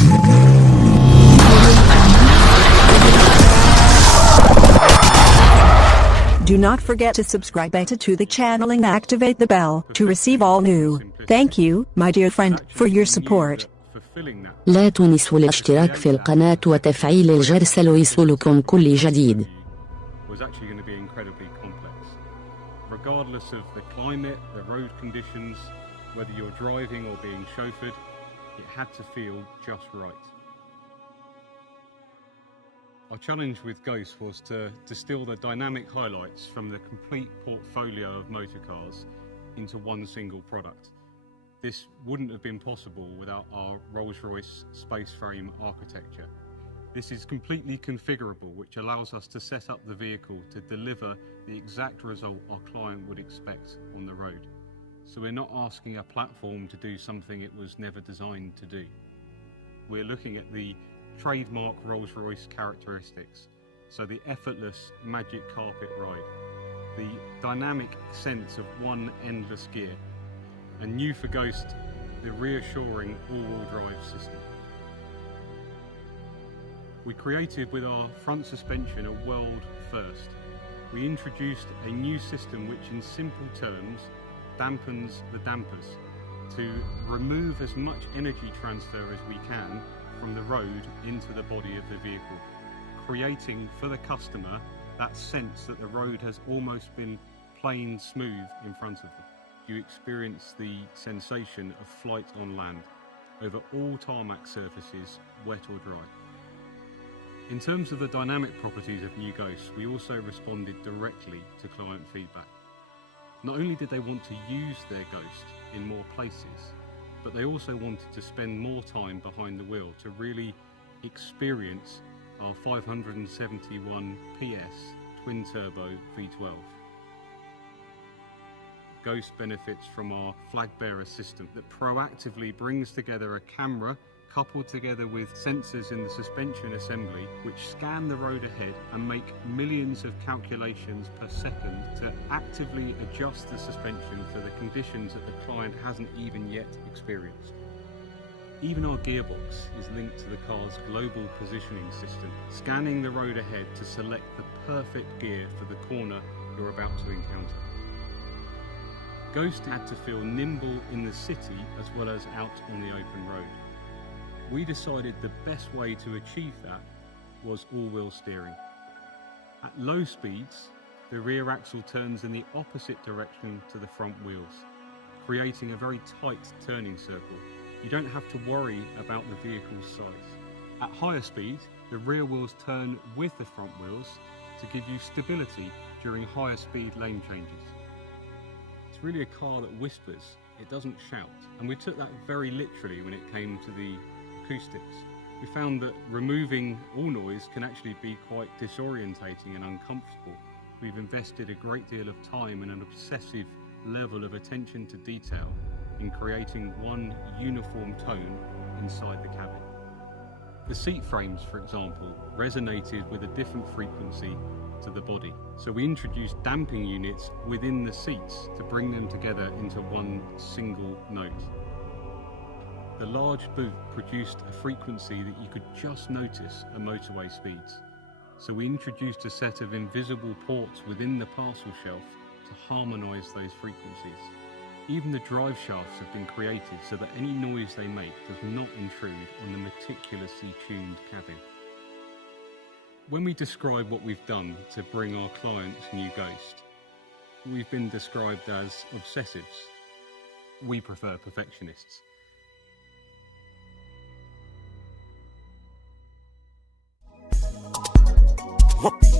Do not forget to subscribe to the channel and activate the bell to receive all new. Thank you, my dear friend, for your support. لا تنسوا الاشتراك في القناة وتفعيل الجرس ليصلكم كل جديد. Was actually going to be incredibly complex. Regardless of the climate, the road conditions, whether you're driving or being chauffeured, it had to feel just right. Our challenge with Ghost was to distill the dynamic highlights from the complete portfolio of motor cars into one single product. This wouldn't have been possible without our Rolls Royce space frame architecture. This is completely configurable, which allows us to set up the vehicle to deliver the exact result our client would expect on the road. So we're not asking a platform to do something it was never designed to do. We're looking at the trademark Rolls Royce characteristics. So the effortless magic carpet ride, the dynamic sense of one endless gear, and new for Ghost, the reassuring all-wheel drive system. We created with our front suspension a world first. We introduced a new system which in simple terms dampens the dampers to remove as much energy transfer as we can from the road into the body of the vehicle, creating for the customer that sense that the road has almost been plain smooth in front of them. You experience the sensation of flight on land over all tarmac surfaces, wet or dry. In terms of the dynamic properties of New Ghost, we also responded directly to client feedback. Not only did they want to use their Ghost in more places, but they also wanted to spend more time behind the wheel to really experience our 571 PS twin-turbo V12. Ghost benefits from our flag-bearer system that proactively brings together a camera coupled together with sensors in the suspension assembly which scan the road ahead and make millions of calculations per second to actively adjust the suspension for the conditions that the client hasn't even yet experienced. Even our gearbox is linked to the car's global positioning system, scanning the road ahead to select the perfect gear for the corner you're about to encounter. Ghost had to feel nimble in the city as well as out on the open road. We decided the best way to achieve that was all-wheel steering. At low speeds, the rear axle turns in the opposite direction to the front wheels, creating a very tight turning circle. You don't have to worry about the vehicle's size. At higher speed, the rear wheels turn with the front wheels to give you stability during higher speed lane changes. It's really a car that whispers, it doesn't shout. And we took that very literally when it came to the acoustics. We found that removing all noise can actually be quite disorientating and uncomfortable. We've invested a great deal of time and an obsessive level of attention to detail in creating one uniform tone inside the cabin. The seat frames, for example, resonated with a different frequency to the body. So we introduced damping units within the seats to bring them together into one single note. The large boot produced a frequency that you could just notice at motorway speeds. So we introduced a set of invisible ports within the parcel shelf to harmonise those frequencies. Even the drive shafts have been created so that any noise they make does not intrude on the meticulously tuned cabin. When we describe what we've done to bring our clients New Ghost, we've been described as obsessives. We prefer perfectionists. What?